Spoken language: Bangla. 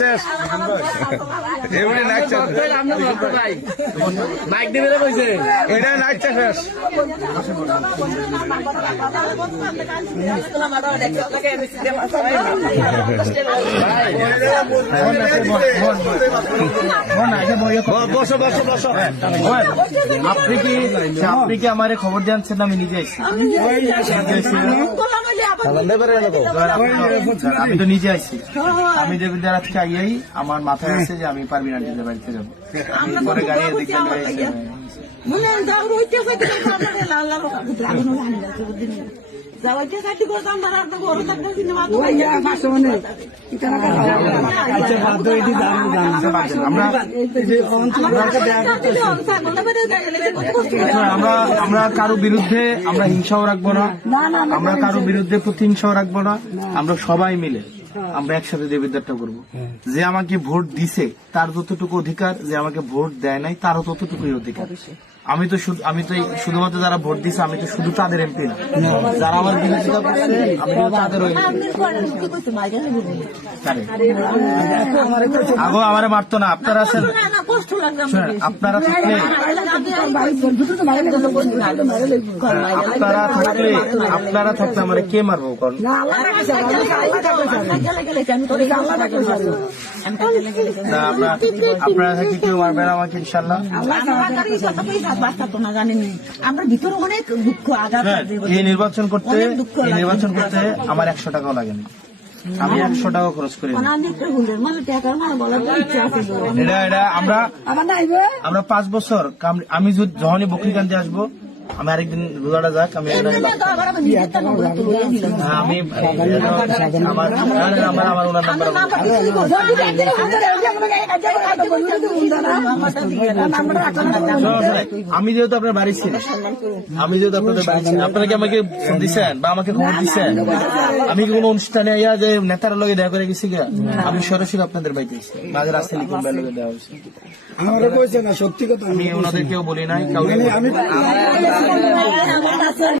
শেষ এমনি নাচছে মাইক দিবে রে কইছে এটা নাচছে শেষ বসো বসো বসো আপনি কি আমার খবর জানছেন আমি নিজে আইছি আমি তো নিজে আইছি আমি দেবীদের আজকে আইয়াই আমার মাথায় আছে যে আমি পারবি না নিজের বাড়িতে যাবো পরে গাড়ি এদিকে আমরা কারো বিরুদ্ধে আমরা হিংসাও রাখবো না, আমরা কারো বিরুদ্ধে প্রতিহিংসাও রাখবো না, আমরা সবাই মিলে আমরা একসাথে দেবীদারটা করবো। যে আমাকে ভোট দিছে তার যতটুকু অধিকার, যে আমাকে ভোট দেয় নাই তারও ততটুকুই অধিকার। আমি তো শুধুমাত্র যারা ভোট দিছে আমি তো শুধু তাদের এমপি না, যারা আমার বিরোধিতা করছে আমি তাদের আগো আমার মারতো না। আপনারা আছেন, আপনারা থাকলে আপনারা থাকলে আমার কে মারবো? আপনারা থাকলে কেউ মারবে না আমাকে ইনশাল্লাহ। আমরা ভিতরে অনেক দুঃখ আঘাত। এই নির্বাচন করতে আমার 100 টাকাও লাগেনি, আমি 100 টাকা খরচ করি। এটা আমরা 5 বছর আমি যখনই বকরিকান্দি আসবো, আমি আরেকদিন রোজাটা যাক, আমি আমার ওনার নাম্বার আমি যেহেতু আপনার বাড়ি ছিলাম, আপনারা কি আমাকে ফোন দিচ্ছেন বা আমাকে খবর দিচ্ছেন? আমি কি কোনো অনুষ্ঠানে ইয়া যে নেতার লগে দেখা করে গেছি গা? আমি সরাসরি আপনাদের বাড়িতে বাজার আসতে লিখুন লগে দেওয়া হয়েছে। আমারও কইছে না, সত্যি কথা আমি ওনাদেরকেও বলি নাই কাউকে।